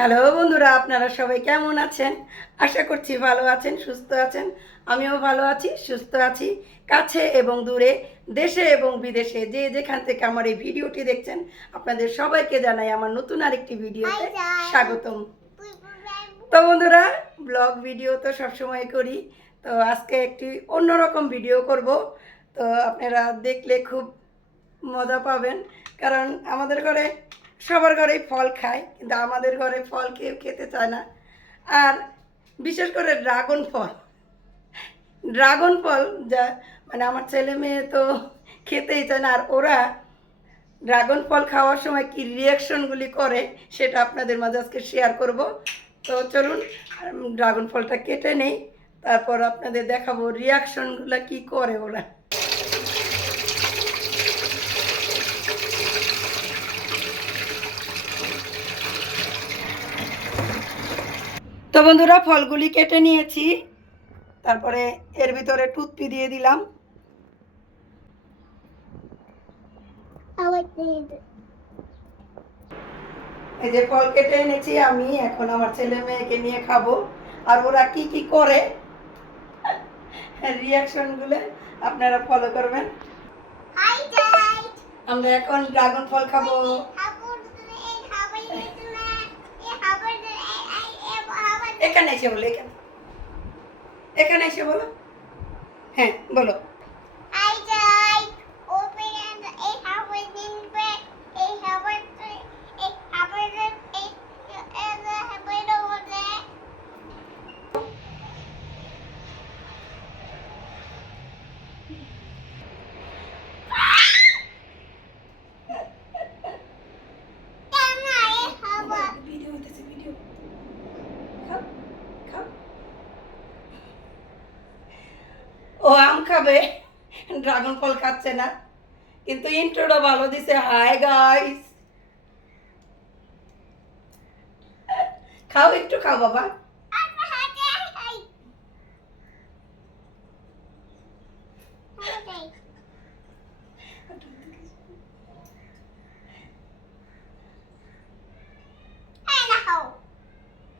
Hello বন্ধুরা, আপনারা সবাই কেমন আছেন? আশা করছি ভালো আছেন, সুস্থ আছেন। আমিও ভালো আছি, সুস্থ আছি। কাছে এবং দূরে, দেশে এবং বিদেশে যে যেখান থেকে আমার এই ভিডিওটি দেখছেন, আপনাদের সবাইকে জানাই আমার নতুন আরেকটি ভিডিওতে স্বাগতম। তো বন্ধুরা, ব্লগ ভিডিও তো সবসময় করি, তো আজকে একটি অন্যরকম ভিডিও করব। তো আপনারা দেখলে খুব মজা পাবেন, কারণ আমাদের ঘরে সবার ঘরেই ফল খায়, কিন্তু আমাদের ঘরে ফল কেউ খেতে চায় না। আর বিশেষ করে ড্রাগন ফল যা মানে আমার ছেলে মেয়ে তো খেতেই চায় না। আর ওরা ড্রাগন ফল খাওয়ার সময় কি রিয়াকশনগুলি করে সেটা আপনাদের মাঝে আজকে শেয়ার করব। তো চলুন ড্রাগন ফলটা কেটে নেই, তারপর আপনাদের দেখাবো রিয়াকশনগুলো কি করে ওরা। তো বন্ধুরা, ফলগুলি কেটে নিয়েছি, তারপরে এর ভিতরে টুথপি দিয়ে দিলাম। এই যে ফল কেটে এনেছি আমি, এখন আমার ছেলে মেয়েকে নিয়ে খাবো। আর ওরা কি কি করে রিয়াকশনগুলো আপনারা ফলো করবেন। আমরা এখন ড্রাগন ফল খাবো। এখানে এসে বলো, এখানে এসে বলো। হ্যাঁ বলো। ও আম খাবে, ড্রাগন ফল খাচ্ছে না, কিন্তু ইন্ট্রোটা ভালো দিছে। হাই গাইস, খাও, একটু খাও বাবা।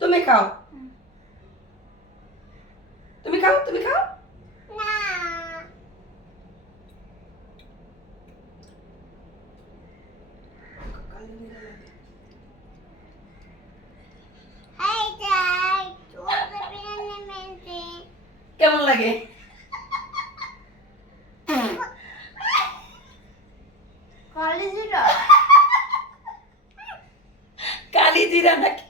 তুমি খাও, তুমি খাও, তুমি খাও। কেমন লাগে? কালি জিরা নাকি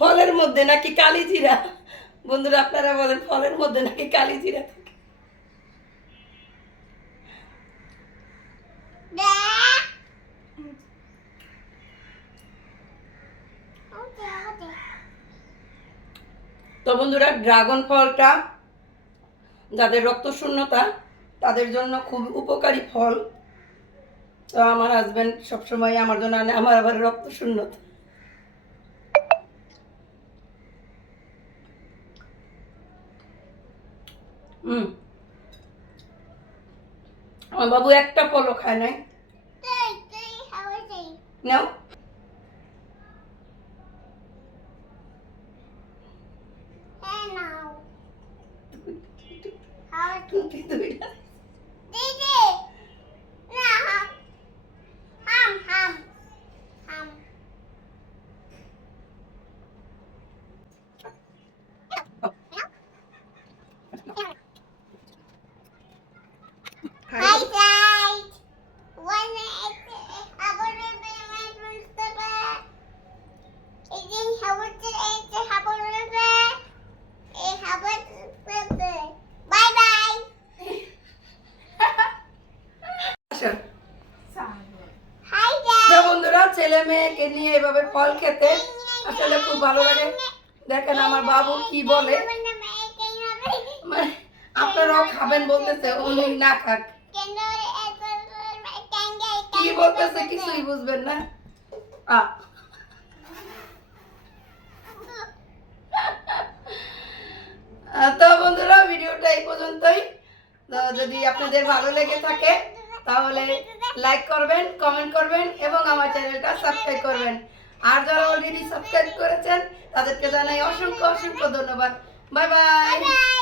ফলের মধ্যে, নাকি কালি জিরা? বন্ধুরা আপনারা বলেন, ফলের মধ্যে নাকি কালি জিরা থাকে? তো বন্ধুরা, ড্রাগন ফলটা যাদের রক্ত শূন্যতা তাদের জন্য খুব উপকারী ফল। তো আমার হাজবেন্ড সবসময় আমার জন্য আনে, আমার আবার রক্ত শূন্যতা। আমার বাবু একটা ফলও খায় নাই। নাও। বন্ধুরা, ছেলে মেয়েকে নিয়ে এভাবে ফল খেতে আসলে খুব ভালো লাগে। দেখেন আমার বাবু কি বলে, মানে আপনারাও খাবেন বলতেছে, উনি না খাক। কি বলতেছে কিছুই বুঝবেন না। তো বন্ধুরা, ভিডিওটা এই পর্যন্তই। তো যদি আপনাদের ভালো লেগে থাকে তাহলে লাইক করবেন, কমেন্ট করবেন এবং আমার চ্যানেলটা সাবস্ক্রাইব করবেন। আর যারা অলরেডি সাবস্ক্রাইব করেছেন তাদেরকে জানাই অসংখ্য অসংখ্য ধন্যবাদ। Bye bye.